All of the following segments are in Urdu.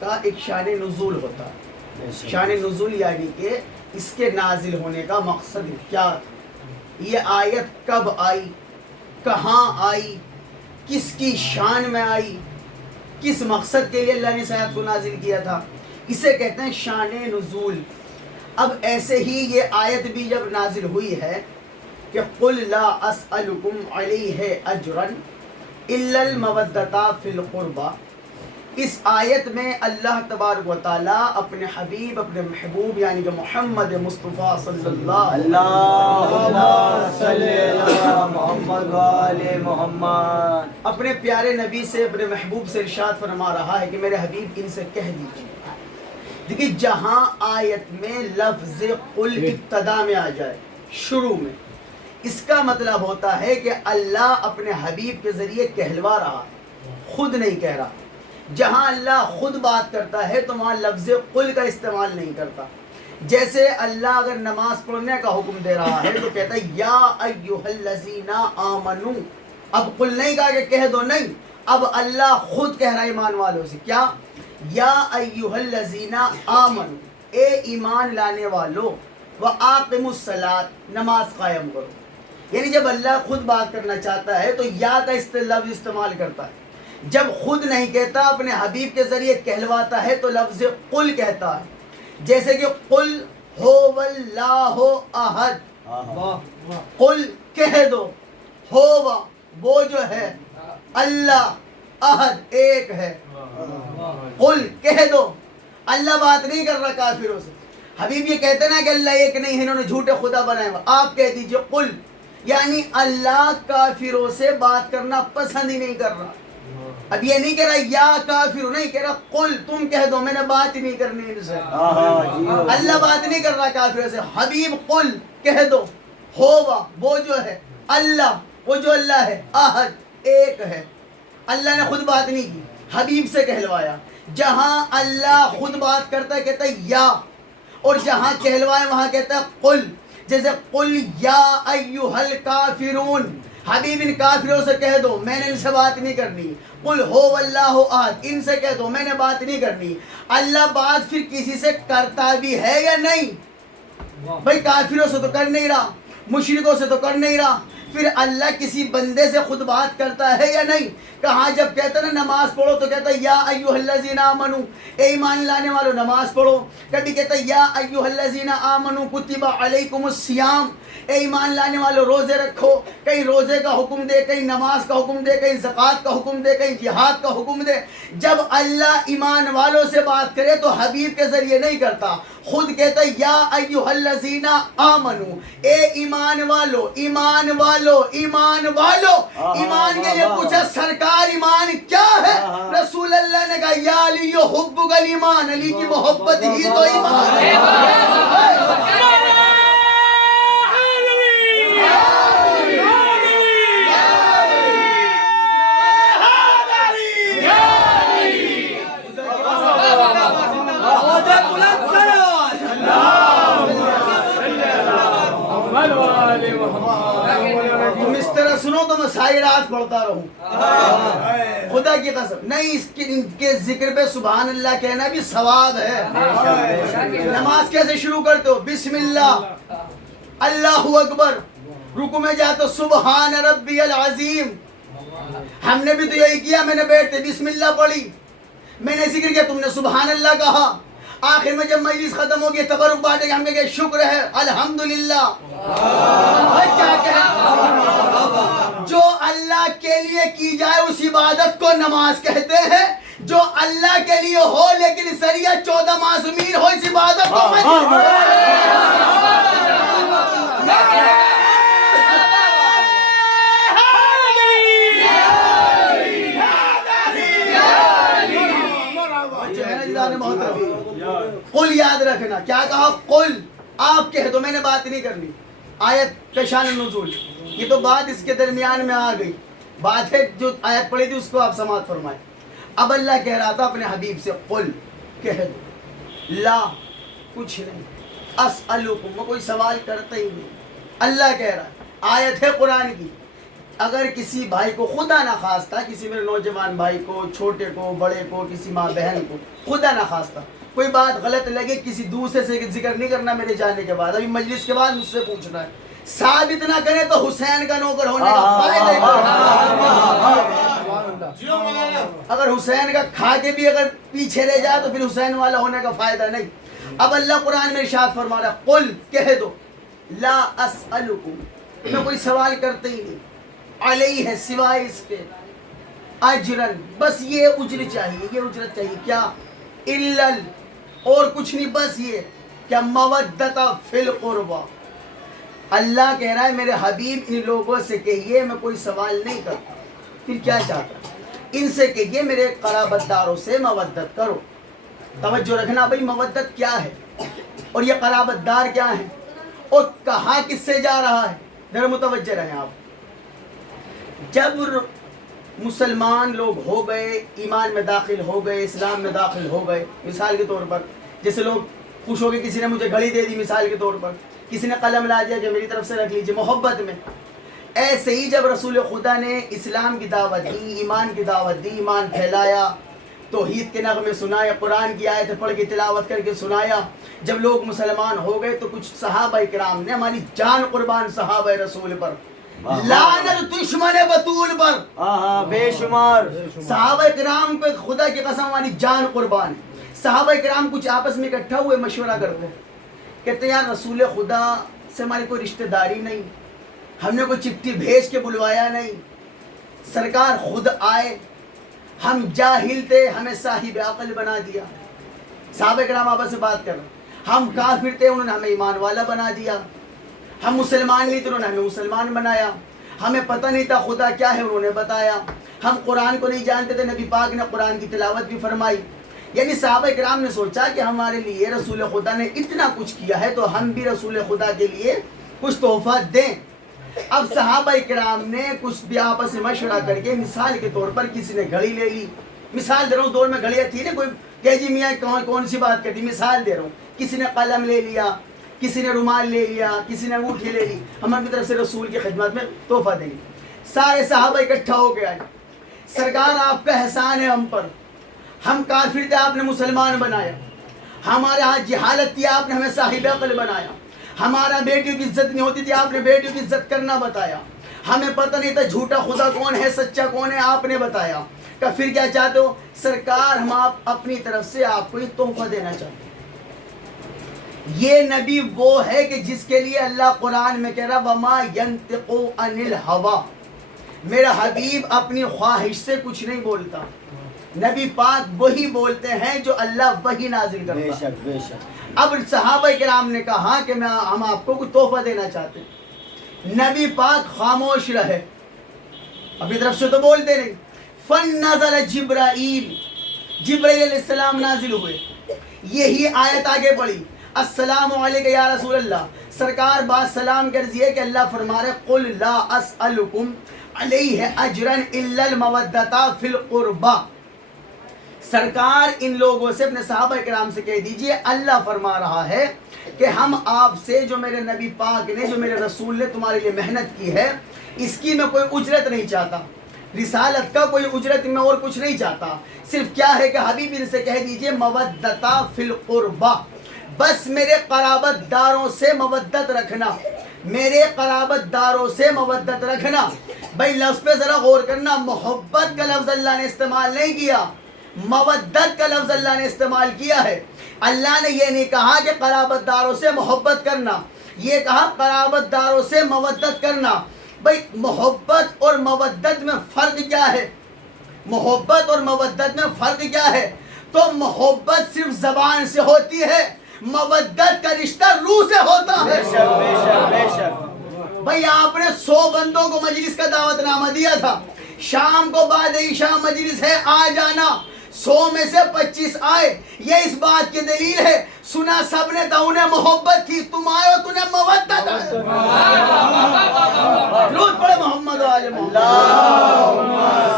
کا ایک شان نزول ہوتا ہے. شان نزول یعنی کہ اس کے نازل ہونے کا مقصد کیا، یہ آیت کب آئی، کہاں آئی، کس کی شان میں آئی، کس مقصد کے لیے اللہ نے اس آیت کو نازل کیا تھا، اسے کہتے ہیں شان نزول. اب ایسے ہی یہ آیت بھی جب نازل ہوئی ہے کہ قل لا اسألکم علیہ اجرا الا المودۃ فی القربى، اس آیت میں اللہ تبارک و تعالیٰ اپنے حبیب، اپنے محبوب یعنی کہ محمد مصطفیٰ صلی اللہ محمد وآل محمد، اپنے پیارے نبی سے، اپنے محبوب سے ارشاد فرما رہا ہے کہ میرے حبیب ان سے کہہ دیجیے. دیکھیے جہاں آیت میں لفظ قل ابتدا میں آ جائے، شروع میں، اس کا مطلب ہوتا ہے کہ اللہ اپنے حبیب کے ذریعے کہلوا رہا ہے، خود نہیں کہہ رہا. جہاں اللہ خود بات کرتا ہے تو وہاں لفظ قل کا استعمال نہیں کرتا. جیسے اللہ اگر نماز پڑھنے کا حکم دے رہا ہے تو کہتا ہے یا ایھا الذین آمنو. اب قل نہیں کہا کہ کہہ دو، نہیں، اب اللہ خود کہہ رہا ہے ایمان والوں سے کیا، یا ایھا الذین آمنو، اے ایمان لانے والو، وآقموا الصلاۃ، نماز قائم کرو. یعنی جب اللہ خود بات کرنا چاہتا ہے تو یا کا لفظ استعمال کرتا ہے. جب خود نہیں کہتا، اپنے حبیب کے ذریعے کہلواتا ہے تو لفظ قل کہتا ہے. جیسے کہ قل هو اللہ احد، قل کہہ دو، ہو وہ جو ہے، اللہ، احد ایک ہے. قل کہہ دو. اللہ بات نہیں کر رہا کافروں سے. حبیب یہ کہتے نا کہ اللہ ایک نہیں ہے، انہوں نے جھوٹے خدا بنائے ہوئے. آپ کہہ دیجئے قل، یعنی اللہ کافروں سے بات کرنا پسند ہی نہیں کر رہا. اب یہ نہیں کہہ رہا یا کافر، نہیں کہہ رہا قل، تم کہہ دو، میں نے بات ہی نہیں کرنی ان سے. اللہ بات نہیں کر رہا کافروں سے. حبیب قل کہہ دو، ہوا وہ جو ہے، اللہ وہ جو اللہ ہے، احد ایک ہے. اللہ نے خود بات نہیں کی، حبیب سے کہلوایا. جہاں اللہ خود بات کرتا ہے کہتا ہے یا، اور جہاں کہلوائے وہاں کہتا ہے قل. جیسے قل یا ایھا الکافرون، حبیب ان کافروں سے کہہ دو میں نے ان سے بات نہیں کرنی. قل هو اللہ احد، ان سے کہہ دو میں نے بات نہیں کرنی. اللہ بات پھر کسی سے کرتا بھی ہے یا نہیں؟ بھائی کافروں سے تو کر نہیں رہا، مشرکوں سے تو کر نہیں رہا، پھر اللہ کسی بندے سے خود بات کرتا ہے یا نہیں؟ کہاں جب کہتا نا نماز پڑھو تو کہتا ہے یا ایھا الذین آمنو، اے ایمان لانے والو نماز پڑھو. کبھی کہتا ہے یا ایھا الذین آمنو کتب علیکم الصیام، اے ایمان لانے والو روزے رکھو. کہیں روزے کا حکم دے، کہیں نماز کا حکم دے، کہیں زکوٰۃ کا حکم دے، کہیں جہاد کا حکم دے. جب اللہ ایمان والوں سے بات کرے تو حبیب کے ذریعے نہیں کرتا، خود کہتا ہے یا ایھا الذین آمنو، اے ایمان والو، ایمان والو، ایمان والو. ایمان کے لیے پوچھا سرکار ایمان کیا ہے؟ رسول اللہ نے کہا یا علی حبک الایمان، علی کی محبت ہی تو ایمان ہے. تم اس طرح سنو تو میں ساری رات پڑھتا رہوں، خدا کی قسم. نہیں، اس کے ذکر پہ سبحان اللہ کہنا بھی ثواب ہے. نماز کیسے شروع کرتے ہو؟ بسم اللہ، اللہ اکبر. رکوع میں جاتے تو سبحان ربی العظیم. ہم نے بھی تو یہی کیا، میں نے بیٹھتے بسم اللہ پڑھی، میں نے ذکر کیا، تم نے سبحان اللہ کہا. آخر میں جب مجلس ختم ہو گئی تبرک بانٹے گا، ہم نے کہا شکر ہے الحمدللہ. کیا کہیں؟ جو اللہ کے لیے کی جائے اس عبادت کو نماز کہتے ہیں. جو اللہ کے لیے ہو لیکن ذریعہ 14 معصومین ہو، اس عبادت کو قل یاد رکھنا. کیا کہا؟ قل، آپ کہہ دو میں نے بات نہیں کرنی. آیت کا شان نزول، یہ تو بات اس کے درمیان میں آ گئی. بات ہے جو آیت پڑھی تھی اس کو آپ سماعت فرمائیں. اب اللہ کہہ رہا تھا اپنے حبیب سے قل کہہ دو، لا کچھ نہیں، اسألکم، میں کوئی سوال کرتا ہی نہیں. اللہ کہہ رہا ہے، آیت ہے قرآن کی، اگر کسی بھائی کو خدا نخواستہ، کسی میرے نوجوان بھائی کو، چھوٹے کو، بڑے کو، کسی ماں بہن کو خدا نخواستہ کوئی بات غلط لگے، کسی دوسرے سے ذکر نہیں کرنا میرے جانے کے بعد، ابھی مجلس کے بعد مجھ سے پوچھنا ہے، ثابت نہ کرے تو حسین کا نوکر ہونے کا فائدہ ہی، اگر حسین کا کھا کے بھی اگر پیچھے رہ جائے تو پھر حسین والا ہونے کا فائدہ نہیں۔ اب اللہ قرآن میں ارشاد فرما رہا ہے، قل کہہ دو، لا اسألکم، میں کوئی سوال کرتے ہی نہیں، علیہ ہے سوائے اس کے، اجرن، بس یہ اجر چاہیے، یہ اجرت چاہیے، کیا؟ الل، اور کچھ نہیں، بس یہ کیا؟ مودتا فی القربہ، اللہ کہہ رہا ہے میرے حبیب ان لوگوں سے کہیے میں کوئی سوال نہیں کرتا، پھر کیا چاہتا؟ ان سے کہیے میرے قرابت داروں سے مودت کرو۔ توجہ رکھنا بھائی، مودت کیا ہے اور یہ قرابت دار کیا ہے اور کہاں کس سے جا رہا ہے، ذرا متوجہ رہیں آپ۔ جب مسلمان لوگ ہو گئے، ایمان میں داخل ہو گئے، اسلام میں داخل ہو گئے، مثال کے طور پر جیسے لوگ خوش ہو گئے، کسی نے مجھے گھڑی دے دی مثال کے طور پر، کسی نے قلم لا دیا کہ میری طرف سے رکھ لیجیے، محبت میں، ایسے ہی جب رسول خدا نے اسلام کی دعوت دی، ایمان کی دعوت دی، ایمان پھیلایا، توحید کے نغمے سنائے، قرآن کی آیت پڑھ کے تلاوت کر کے سنایا، جب لوگ مسلمان ہو گئے تو کچھ صحابہ کرام نے ہماری جان قربان صحابہ رسول پر، لعنت دشمن بطول پر، بے شمار صحابہ کرام پہ خدا کی قسم ہماری جان قربان ہے۔ صحابہ کرام کچھ آپس میں اکٹھا ہوئے مشورہ کرتے ہیں، کہتے ہیں یار رسول خدا سے ہماری کوئی رشتہ داری نہیں، ہم نے کوئی چٹھی بھیج کے بلوایا نہیں، سرکار خود آئے، ہم جاہل تھے ہمیں صاحب عقل بنا دیا، صحابہ کرام آپس سے بات کر رہے ہیں، ہم کافر تھے انہوں نے ہمیں ایمان والا بنا دیا، ہم مسلمان نہیں تھے انہوں نے ہمیں مسلمان بنایا، ہمیں پتہ نہیں تھا خدا کیا ہے انہوں نے بتایا، ہم قرآن کو نہیں جانتے تھے نبی پاک نے قرآن کی تلاوت بھی فرمائی۔ یعنی صحابہ کرام نے سوچا کہ ہمارے لیے رسول خدا نے اتنا کچھ کیا ہے تو ہم بھی رسول خدا کے لیے کچھ تحفہ دیں۔ اب صحابہ کرام نے کچھ بھی آپس میں مشورہ کر کے، مثال کے طور پر کسی نے گھڑی لے لی، مثال دے رہا ہوں، دور میں گھڑیاں تھی نا، کوئی کہ جی میاں کون سی بات کرتی، مثال دے رہا ہوں، کسی نے قلم لے لیا، کسی نے رومال لے لیا، کسی نے انگوٹھی لے لی، ہماری طرف سے رسول کی خدمت میں تحفہ دیں گے۔ سارے صحابہ اکٹھا ہو گئے، سرکار آپ کا احسان ہے ہم پر، ہم کافر تھے آپ نے مسلمان بنایا، ہمارے ہاں جہالت تھی آپ نے ہمیں صاحب عقل بنایا، ہمارا بیٹیوں کی عزت نہیں ہوتی تھی آپ نے بیٹیوں کی عزت کرنا بتایا، ہمیں پتہ نہیں تھا جھوٹا خدا کون ہے سچا کون ہے آپ نے بتایا، کہ پھر کیا چاہتے ہو سرکار؟ ہم آپ اپنی طرف سے آپ کو یہ تحفہ دینا چاہتے ہیں۔ یہ نبی وہ ہے کہ جس کے لیے اللہ قرآن میں کہہ رہا وما ینطق عن الہوی، میرا حبیب اپنی خواہش سے کچھ نہیں بولتا، نبی پاک وہی بولتے ہیں جو اللہ وہی نازل کرتا ہے۔ بے شک بے شک۔ اب صحابہ کرام نے کہا کہ ہم آپ کو کوئی تحفہ دینا چاہتے ہیں، نبی پاک خاموش رہے، اپنی طرف سے تو بولتے نہیں۔ فنزل جبرائیل، جبرائیل علیہ السلام نازل ہوئے، یہی آیت آگے پڑھی، السلام علیکم یا رسول اللہ، سرکار بات سلام کر دیے کہ اللہ فرما رہے قل لا اسألکم علیہ اجرا الا المودۃ فی القربہ، سرکار ان لوگوں سے اپنے صحابہ کرام سے کہہ دیجئے اللہ فرما رہا ہے کہ ہم آپ سے جو میرے نبی پاک نے، جو میرے رسول نے تمہارے لیے محنت کی ہے، اس کی میں کوئی اجرت نہیں چاہتا، رسالت کا کوئی اجرت میں اور کچھ نہیں چاہتا، صرف کیا ہے کہ حبیب ان سے کہہ دیجئے مودۃ فی القربہ، بس میرے قرابت داروں سے مودت رکھنا، میرے قرابت داروں سے مودت رکھنا۔ بھائی لفظ پہ ذرا غور کرنا، محبت کا لفظ اللہ نے استعمال نہیں کیا، مودت کا لفظ اللہ نے استعمال کیا ہے۔ اللہ نے یہ نہیں کہا کہ قرابت داروں سے محبت کرنا، یہ کہا قرابت داروں سے مودت کرنا۔ بھائی محبت اور مودت میں فرق کیا ہے؟ محبت اور مودت میں فرق کیا ہے؟ تو محبت صرف زبان سے ہوتی ہے، مودت کا رشتہ روح سے ہوتا ہے۔ بے شک بے شک بے شک۔ بھائی آپ نے 100 بندوں کو مجلس کا دعوت نامہ دیا تھا، شام کو بعد عشاء مجلس ہے آ جانا، 100 میں سے 25 آئے، یہ اس بات کی دلیل ہے سنا سب نے تھا، انہیں محبت تھی، تم آئے ہو تمہیں مودت ہے۔ درود پڑھے محمد و آل محمد، اللہم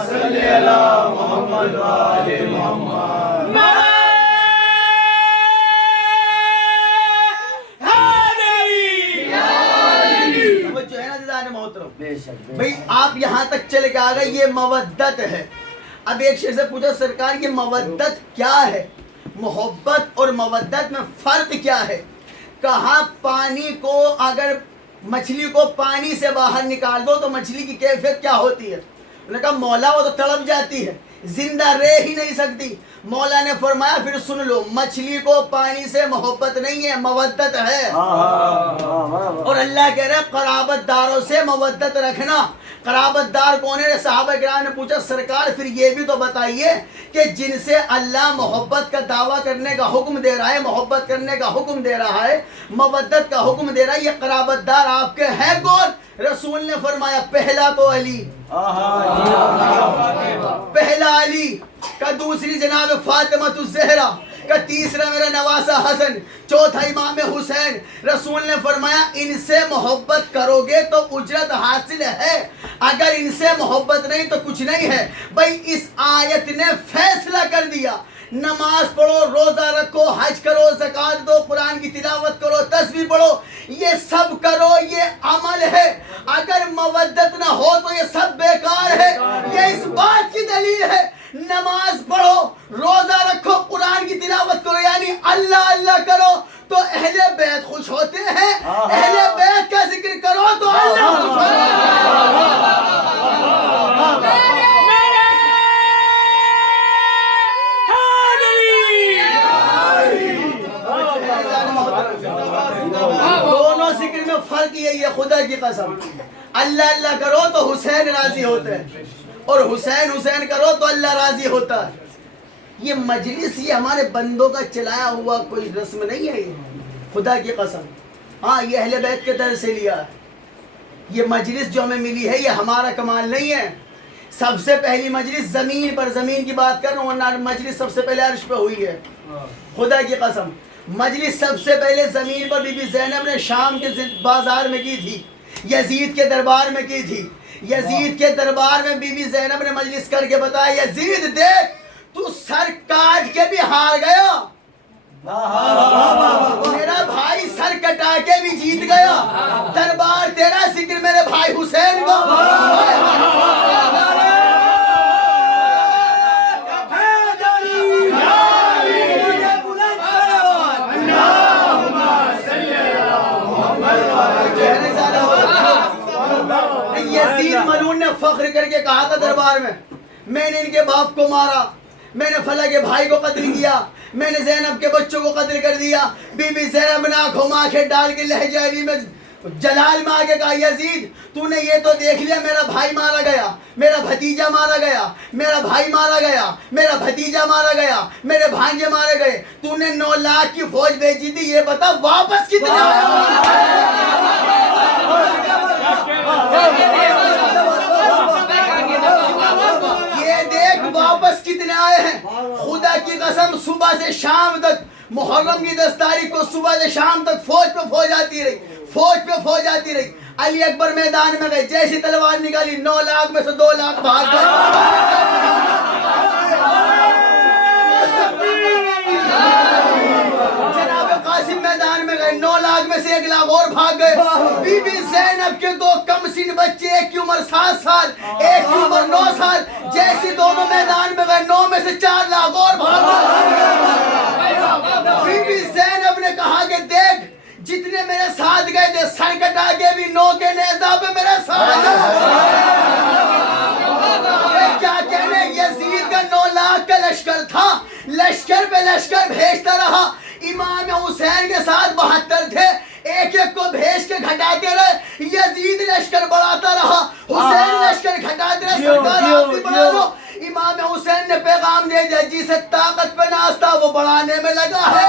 صلی علی محمد و آل محمد۔ جو ہے نا محترم بے شک بھئی آپ یہاں تک چلے کے آ گئے یہ مودت ہے. اب ایک شخص سے پوچھا سرکار یہ مودت کیا ہے, محبت اور مودت میں فرق کیا ہے؟ کہا پانی کو اگر مچھلی کو پانی سے باہر نکال دو تو مچھلی کی کیفیت کیا ہوتی ہے؟ انہوں نے کہا مولا وہ تو تڑپ جاتی ہے, زندہ رہ ہی نہیں سکتی. مولا نے فرمایا پھر سن لو, مچھلی کو پانی سے محبت نہیں ہے, مودت ہے. اور اللہ کہہ رہے ہیں قرابت داروں سے مودت رکھنا. قرابت دار کون ہے؟ صحابہ کرام نے پوچھا سرکار پھر یہ بھی تو بتائیے کہ جن سے اللہ محبت کا دعویٰ کرنے کا حکم دے رہا ہے, محبت کرنے کا حکم دے رہا ہے, مودت کا حکم دے رہا ہے, یہ قرابت دار آپ کے ہیں کون؟ رسول نے فرمایا پہلا تو علی, پہلا علی کا, دوسری جناب فاطمۃ الزہرا کا, تیسرا میرا نواسہ حسن, چوتھا امام حسین. رسول نے فرمایا ان سے محبت کرو گے تو اجرت حاصل ہے, اگر ان سے محبت نہیں تو کچھ نہیں ہے. بھائی اس آیت نے فیصلہ کر دیا, نماز پڑھو, روزہ رکھو, حج کرو, زکوٰۃ دو, قرآن کی تلاوت کرو, تسبیح پڑھو, یہ سب کرو, یہ عمل ہے. اگر مودت نہ ہو تو یہ سب بیکار ہے. یہ اس بات کی دلیل ہے, نماز پڑھو, روزہ رکھو, قرآن کی تلاوت کرو, یعنی اللہ اللہ کرو تو اہل بیت خوش ہوتے ہیں, اہل بیت کا ذکر کرو تو اللہ خوش ہوتے ہیں. دونوں ذکر میں فرق یہی ہے, خدا کی قسم اللہ اللہ کرو تو حسین راضی ہوتا ہے, اور حسین حسین کرو تو اللہ راضی ہوتا ہے. یہ مجلس یہ ہمارے بندوں کا چلایا ہوا کوئی رسم نہیں ہے, یہ خدا کی قسم. ہاں یہ اہل بیت کے در سے لیا ہے. یہ مجلس جو ہمیں ملی ہے یہ ہمارا کمال نہیں ہے. سب سے پہلی مجلس زمین پر, زمین کی بات کر رہا ہوں, ورنہ مجلس سب سے پہلے عرش پہ ہوئی ہے. خدا کی قسم مجلس سب سے پہلے زمین پر بی بی زینب نے شام کے بازار میں کی تھی, یزید کے دربار میں کی تھی. یزید کے دربار میں بی بی زینب نے مجلس کر کے بتایا یزید دیکھ تو سر کاٹ کے بھی ہار گیا, میرا بھائی سر کٹا کے بھی جیت گیا, دربار تیرا ذکر میرے بھائی حسین کا. یزید ملعون نے فخر کر کے کہا تھا دربار میں نے ان کے باپ کو مارا, میں نے فلاں کے بھائی کو قتل کیا, میں نے زینب کے بچوں کو قتل کر دیا. بی بی زینب نے آنکھوں میں آنکھیں ڈال کے لہجہ علی میں جلال میں آگے کہا یزید تو نے یہ تو دیکھ لیا میرا بھائی مارا گیا, میرا بھتیجا مارا گیا, میرا بھائی مارا گیا, میرا بھتیجا مارا گیا, میرے بھانجے مارے گئے, تو نے 9 لاکھ کی فوج بھیجی تھی, یہ بتا واپس کتنے یہ دیکھ واپس کتنے آئے ہیں. خدا کی قسم صبح سے شام تک, محرم کی 10 تاریخ کو صبح سے شام تک فوج پہ فوج آتی رہی, فوج پہ فوج آتی رہی. علی اکبر میدان میں گئے, جیسی تلوار نکالی 9 لاکھ میں سے 2 لاکھ بھاگ گئے. قاسم میدان میں گئے, 9 لاکھ میں سے 1 لاکھ اور بھاگ گئے. بی بی زینب کے 2 کم سن بچے, ایک کی عمر 7 سال, ایک کی عمر 9 سال, جیسے دونوں میدان میں گئے 9 میں سے 4 لاکھ اور بھاگ گئے. بی بی زینب نے کہا کہ دیکھ جتنے میرے ساتھ گئے تھے سر کٹا کے بھی 9 کے نیزہ پہ میرے ساتھ کیا کہنے. یزید کا 9 لاکھ کا لشکر تھا, لشکر پہ لشکر بھیجتا رہا. امام حسین کے ساتھ 72 تھے, ایک ایک کو بھیج کے گھٹاتے رہے. یزید لشکر بڑھاتا رہا, حسین لشکر گھٹاتے رہے. سرکار آپ بھی بڑھا لو. امام حسین نے پیغام دے دیا جسے طاقت پہ ناز تھا وہ بڑھانے میں لگا ہے.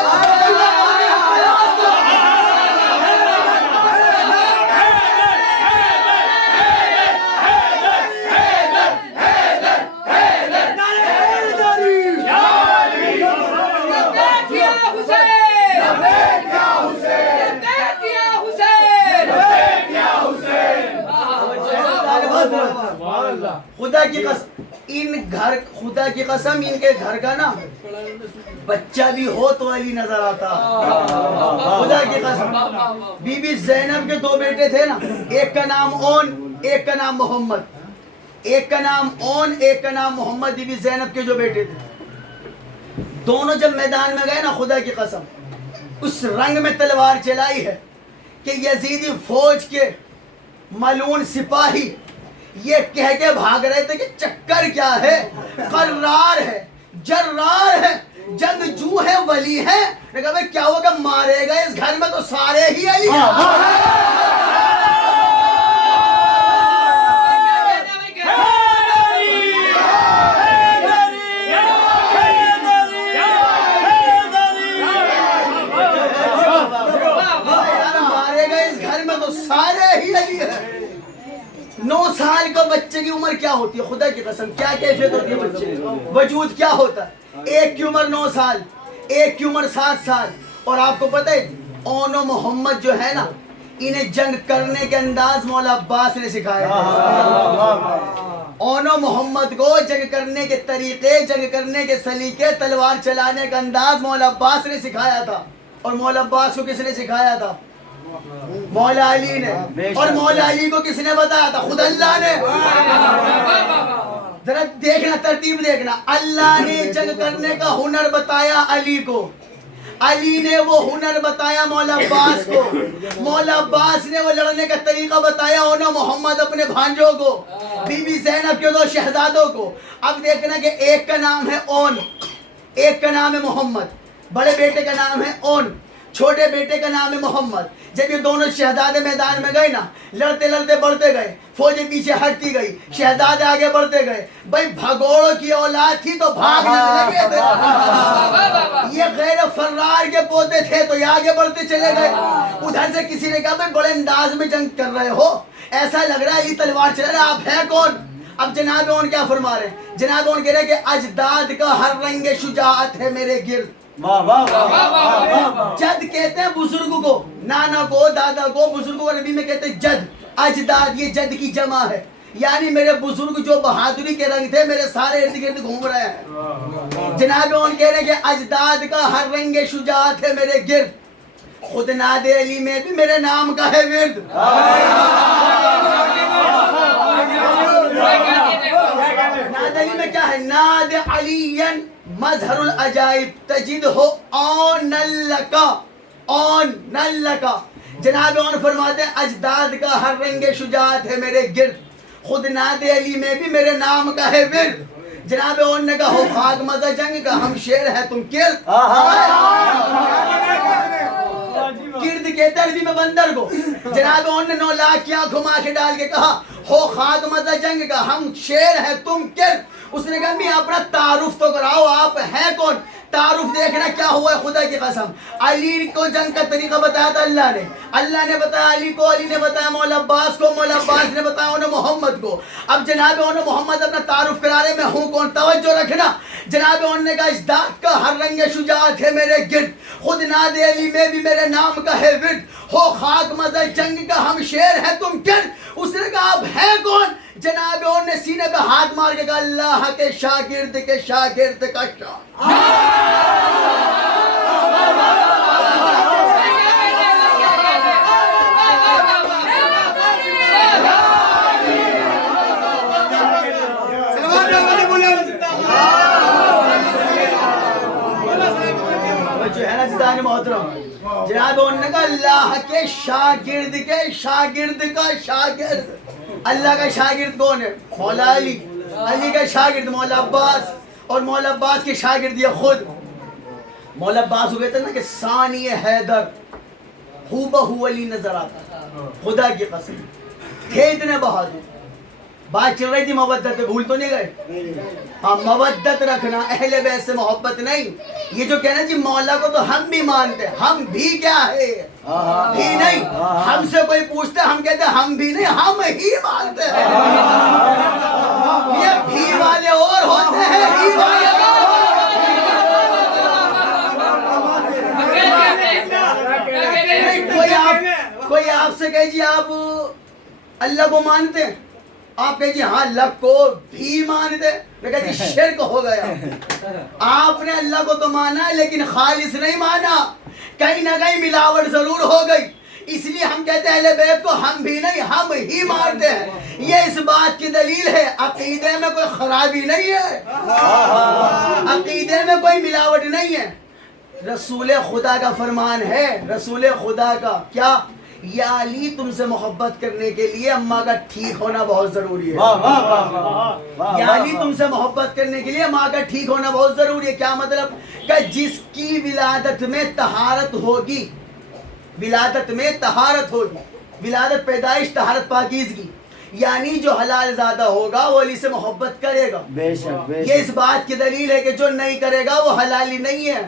خدا کی قسم ان گھر, خدا کی قسم ان کے گھر کا نا بچہ بھی ہو تو علی نظر آتا. خدا کی قسم بی بی زینب کے 2 بیٹے تھے نا, ایک کا نام اون ایک کا نام محمد، ایک کا نام اون، ایک کا نام محمد بی بی زینب کے جو بیٹے تھے، دونوں جب میدان میں گئے نا، خدا کی قسم اس رنگ میں تلوار چلائی ہے کہ یزیدی فوج کے ملعون سپاہی یہ کہہ کے بھاگ رہے تھے کہ چکر کیا ہے، قرار ہے، جرار ہے، جنگجو ہے، ولی ہے۔ نے کہا بھائی کیا ہوگا، مارے گئے اس گھر میں تو سارے ہی علی ہیں۔ مارے گئے اس گھر میں تو سارے ہی علی ہیں۔ 9 سال کا بچے کی عمر کیا ہوتی ہے، خدا کی قسم کیا کیفیت ہوتی ہے بچے کی، وجود کیا ہوتا ہے۔ ایک کی عمر 9 سال، ایک کی عمر 7 سال۔ اور آپ کو پتہ ہے اون و محمد جو ہے نا، انہیں جنگ کرنے کے انداز مولا عباس نے سکھایا تھا۔ اون و محمد کو جنگ کرنے کے طریقے، جنگ کرنے کے سلیقے، تلوار چلانے کا انداز مولا عباس نے سکھایا تھا۔ اور مولا عباس کو کس نے سکھایا تھا؟ مولا علی نے۔ اور مولا علی کو کس نے بتایا تھا؟ خود اللہ نے۔ ذرا دیکھنا، ترتیب دیکھنا، اللہ نے جنگ کرنے کا ہنر بتایا علی کو، علی نے وہ ہنر بتایا مولا عباس کو، مولا عباس نے وہ لڑنے کا طریقہ بتایا اون محمد اپنے بھانجوں کو، بی بی زینب کے 2 شہزادوں کو۔ اب دیکھنا کہ ایک کا نام ہے اون، ایک کا نام ہے محمد، بڑے بیٹے کا نام ہے اون، چھوٹے بیٹے کا نام ہے محمد۔ جب یہ دونوں شہزادے میدان میں گئے نا، لڑتے لڑتے بڑھتے گئے، فوجیں پیچھے ہٹتی گئی، شہزادے آگے بڑھتے گئے۔ بھائی بھگوڑوں کی اولاد تھی تو بھاگنے لگے تھے، یہ غیر فرار کے پوتے تھے تو یہ آگے بڑھتے چلے گئے۔ ادھر سے کسی نے کہا بھائی بڑے انداز میں جنگ کر رہے ہو، ایسا لگ رہا ہے یہ تلوار چلا رہا ہے، آپ ہیں کون؟ اب جناب اون کیا فرما رہے ہیں؟ جناب اون کہہ رہے ہیں کہ اجداد کا ہر رنگ شجاعت ہے میرے گرد۔ جد کہتے ہیں بزرگ کو، نانا کو، دادا کو، بزرگ کو عربی میں کہتے ہیں جد۔ اجداد یہ جد کی جمع ہے، یعنی میرے بزرگ جو بہادری کے رنگ تھے میرے سارے ارد گرد گھوم رہے ہیں۔ جناب اون کہہ رہے ہیں کہ اجداد کا ہر رنگ شجاعت ہے میرے گرد، خود ناد علی میں بھی میرے نام کا ہے ورد۔ ناد علی میں کیا ہے؟ ناد علی مظہر العجائب تجد ہو اون لکا، اون لکا۔ جناب اون فرماتے ہیں اجداد کا ہر رنگ شجاعت ہے میرے گرد، خود ناد علی میں بھی میرے نام کا ہے ورد۔ جناب اون نے کہا ہو خاک مزہ جنگ کا ہم شیر ہے تم کرد۔ کرد کہتے ہیں عربی میں بندر کو۔ جناب اون نے 9 لاکھ کی آنکھوں میں آنکھیں ڈال کے کہا ہو خاک مزہ جنگ کا ہم شیر ہے تم کرد۔ اس نے کہا میاں اپنا تعارف تو کراؤ، آپ ہیں کون؟ تعارف دیکھنا کیا ہوا ہے، خدا کی قسم علی کو جنگ کا طریقہ بتایا تھا اللہ نے، اللہ نے بتایا علی کو، علی نے بتایا مولا عباس کو، مولا عباس نے بتایا اون محمد کو۔ اب جناب اون محمد اپنا تعارف کرا رہے میں ہوں کون، توجہ رکھنا۔ جناب اون نے کہا اجداد کا ہر رنگ شجاعت ہے میرے گرد، خود ناد علی میں بھی میرے نام کا ہے ورد، ہو خاک مزہ جنگ کا ہم شیر ہے تم کرد۔ اس نے کہا آپ ہیں کون؟ جناب اون نے سینے پہ ہاتھ مار کے کہا اللہ کے شاگرد کے شاگرد کا جو ہے نا جدان محترم، جناب اون نے کہا اللہ کے شاگرد کے شاگرد کا شاگرد۔ اللہ کا شاگرد کون ہے؟ مولا علی، علی کا شاگرد مولا عباس، اور مولا عباس کے شاگرد یہ خود مولا عباس ہوئے تھے نا کہ ثانی حیدر ہو بہو علی نظر آتا، خدا کی قسم تھے اتنے بہادر۔ بات چل رہی تھی مودت پہ، بھول تو نہیں گئے؟ ہاں مودت رکھنا، اہل بیت سے محبت نہیں۔ یہ جو کہنا جی مولا کو تو ہم بھی مانتے، ہم بھی کیا ہے بھی نہیں، ہم سے کوئی پوچھتے ہم کہتے ہم بھی نہیں، ہم ہی مانتے ہیں۔ یہ بھی والے اور ہوتے ہیں، ہی والے کوئی آپ سے کہے جی آپ اللہ کو مانتے ہیں، آپ کہے جی ہاں اللہ کو بھی مانتے، میں کہتے جی شرک ہو گیا۔ آپ نے اللہ کو تو مانا لیکن خالص نہیں مانا، کہیں نہ کہیں ملاوٹ ضرور ہو گئی۔ اس لیے ہم کہتے ہیں اہل بیت کو ہم بھی نہیں ہم ہی مانتے ہیں. یہ اس بات کی دلیل ہے عقیدے میں کوئی خرابی نہیں ہے, عقیدے میں کوئی ملاوٹ نہیں ہے. رسول خدا کا فرمان ہے, رسول خدا کا کیا, یا علی تم سے محبت کرنے کے لیے اماں کا ٹھیک ہونا بہت ضروری ہے. یا علی تم سے محبت کرنے کے لیے ماں کا ٹھیک ہونا بہت ضروری ہے. کیا مطلب کہ جس کی ولادت میں طہارت ہوگی, ولادت میں طہارت ہوگی, ولادت پیدائش طہارت پاکیزگی, یعنی جو حلال زادہ ہوگا وہ علی سے محبت کرے گا. بے شک یہ اس بات کی دلیل ہے کہ جو نہیں کرے گا وہ حلالی نہیں ہے,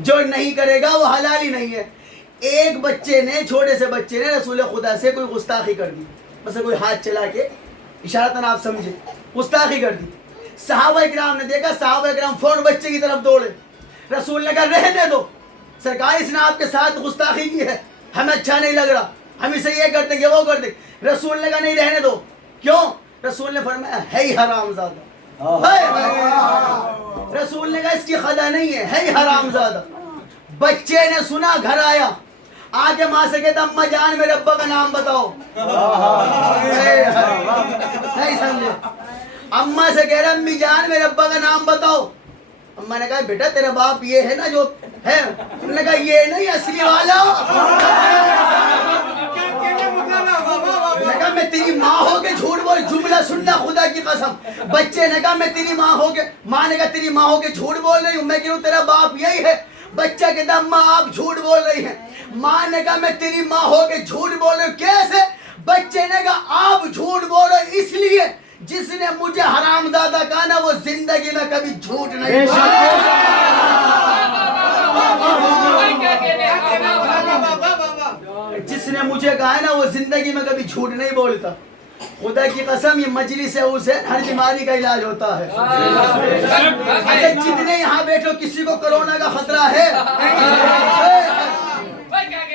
جو نہیں کرے گا وہ حلالی نہیں ہے. ایک بچے نے, چھوٹے سے بچے نے رسول خدا سے کوئی گستاخی کر دی, بس کوئی ہاتھ چلا کے اشارتاً آپ سمجھے گستاخی کر دی. صحابہ اکرام نے دیکھا, صحابہ اکرام فوراً بچے کی طرف دوڑے. رسول نے کہا رہنے دو, سرکار اس نے آپ کے ساتھ گستاخی کی ہے, ہمیں اچھا نہیں لگ رہا, ہم اسے یہ کر دیں گے وہ کر دیں. رسول نے کہا نہیں رہنے دو. کیوں؟ رسول نے فرمایا ہے ہی حرام زادہ. رسول نے کہا اس کی خدا نہیں ہے, ہے ہی حرام زادہ. بچے نے سنا, گھر آیا, آگے ماں سے کہتا اماں جان میرے ابا کا نام بتاؤ. نہیں سمجھے, اماں سے کہہ رہا امی جان میرے ابا کا نام بتاؤ. اماں نے کہا بیٹا تیرا باپ یہ ہے نا جو ہے. انہوں نے کہا یہ نہیں اصلی والا. نے کہا میں تیری ماں ہو کے جھوٹ بول, جملہ سننا خدا کی قسم. بچے نے کہا میں تیری ماں ہو کے, ماں نے کہا تیری ماں ہو کے جھوٹ بول رہی ہوں. میں کہوں تیرا باپ یہی ہے. بچہ کہتا اماں آپ جھوٹ بول رہی ہیں. ماں نے کہا میں تیری ماں ہو کے جھوٹ بول رہی ہوں. کیسے؟ بچے نے کہا آپ جھوٹ بول رہے اس لیے جس نے مجھے حرام زادہ کہا نا وہ زندگی میں کبھی جھوٹ نہیں جس نے مجھے کہا ہے نا وہ زندگی میں کبھی جھوٹ نہیں بولتا. خدا کی قسم یہ مجلس حسین ہر بیماری کا علاج ہوتا ہے. اچھا جتنے یہاں بیٹھو کسی کو کرونا کا خطرہ ہے,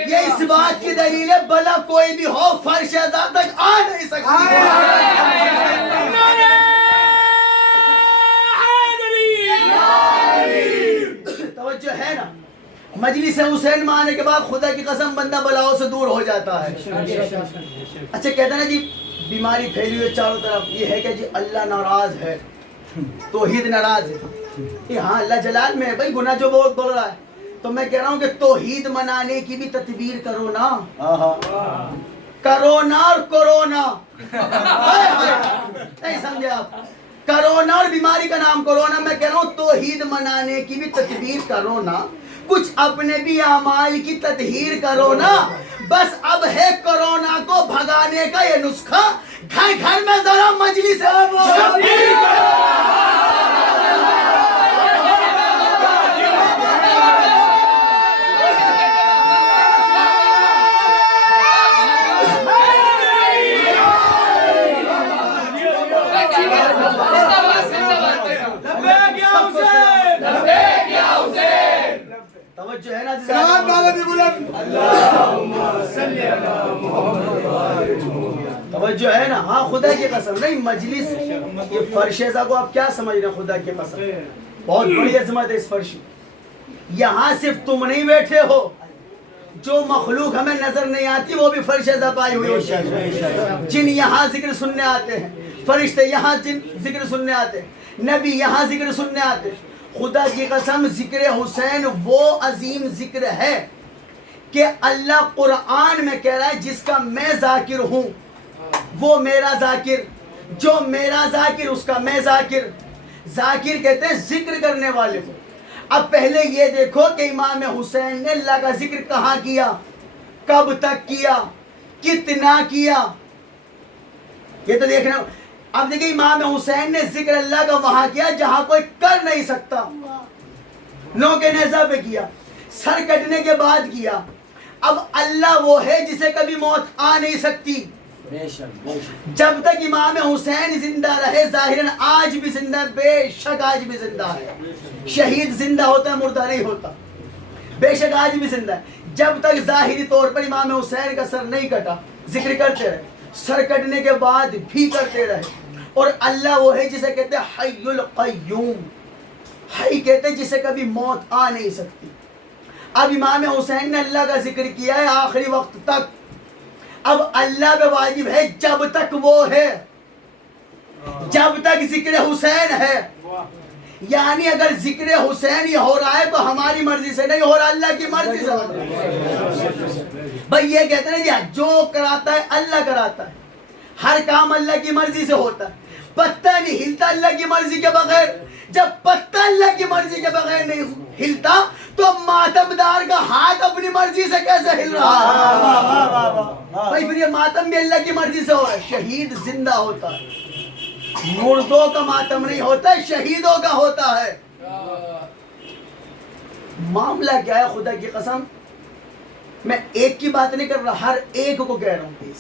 یہ اس بات کی دلیل ہے بلا کوئی بھی ہو فرش ذات تک آ نہیں سکتی. توجہ ہے نا, مجلس حسین میں آنے کے بعد خدا کی قسم بندہ بلاؤں سے دور ہو جاتا ہے. اچھا کہتے ہیں نا جی بیماری پھیلی ہوئی چاروں طرف, یہ ہے کہ جی اللہ ناراض ہے, توحید ناراض ہے. ہاں اللہ جلال میں ہے بھائی, گناہ جو بہت بول رہا ہے. تو میں کہہ رہا ہوں کہ توحید منانے کی بھی تدبیر کرو نا. کرونا اور کورونا نہیں سمجھے آپ, کرونا اور بیماری کا نام کورونا. میں کہہ رہا ہوں توحید منانے کی بھی تدبیر کرو نا, کچھ اپنے بھی اعمال کی تطہیر کرو نا. بس اب ہے کورونا کو بھگانے کا یہ نسخہ, گھر گھر میں ذرا مجلس توجہ ہے نا, توجہ ہے نا. ہاں خدا کی قسم نہیں مجلس, یہ فرشیزہ کو آپ کیا سمجھ رہے ہیں, خدا کی قسم بہت بڑی عظمت ہے اس فرش. یہاں صرف تم نہیں بیٹھے ہو, جو مخلوق ہمیں نظر نہیں آتی وہ بھی فرشیزہ پائی ہوئی ہوتی ہے. جن یہاں ذکر سننے آتے ہیں, فرشتے یہاں جن ذکر سننے آتے ہیں, نبی یہاں ذکر سننے آتے ہیں. خدا کی قسم ذکر حسین وہ عظیم ذکر ہے کہ اللہ قرآن میں کہہ رہا ہے جس کا میں ذاکر ہوں وہ میرا ذاکر, جو میرا ذاکر اس کا میں ذاکر. ذاکر کہتے ہیں ذکر کرنے والے کو. اب پہلے یہ دیکھو کہ امام حسین نے اللہ کا ذکر کہاں کیا, کب تک کیا, کتنا کیا, یہ تو دیکھنا. اب دیکھیں امام حسین نے ذکر اللہ کا وہاں کیا جہاں کوئی کر نہیں سکتا, نوکے نیزہ پہ کیا, سر کٹنے کے بعد کیا. اب اللہ وہ ہے جسے کبھی موت آ نہیں سکتی. جب تک امام حسین زندہ رہے, ظاہراً آج بھی زندہ, بے شک آج بھی زندہ ہے. شہید زندہ ہوتا ہے, مردہ نہیں ہوتا, بے شک آج بھی زندہ ہے. جب تک ظاہری طور پر امام حسین کا سر نہیں کٹا ذکر کرتے رہے, سر کٹنے کے بعد بھی کرتے رہے. اور اللہ وہ ہے جسے کہتے ہیں حی القیوم, حی کہتے ہیں جسے کبھی موت آ نہیں سکتی. اب امام حسین نے اللہ کا ذکر کیا ہے آخری وقت تک. اب اللہ پہ واجب ہے جب تک وہ ہے، جب تک ذکر حسین ہے. یعنی اگر ذکر حسین یہ ہو رہا ہے تو ہماری مرضی سے نہیں ہو رہا، اللہ کی مرضی سے ہو رہا ہے. بھائی یہ کہتے ہیں جی جو کراتا ہے اللہ کراتا ہے، ہر کام اللہ کی مرضی سے ہوتا ہے. پتہ نہیں ہلتا اللہ کی مرضی کے بغیر. جب پتہ اللہ کی مرضی کے بغیر نہیں ہلتا تو ماتمدار کا ہاتھ اپنی مرضی سے کیسے ہل رہا ہے؟ بھائی پھر یہ ماتم بھی اللہ کی مرضی سے ہو رہا ہے. شہید زندہ ہوتا ہے، مردوں کا ماتم نہیں ہوتا ہے، شہیدوں کا ہوتا ہے. معاملہ کیا ہے خدا کی قسم، میں ایک کی بات نہیں کر رہا، ہر ایک کو کہہ رہا ہوں.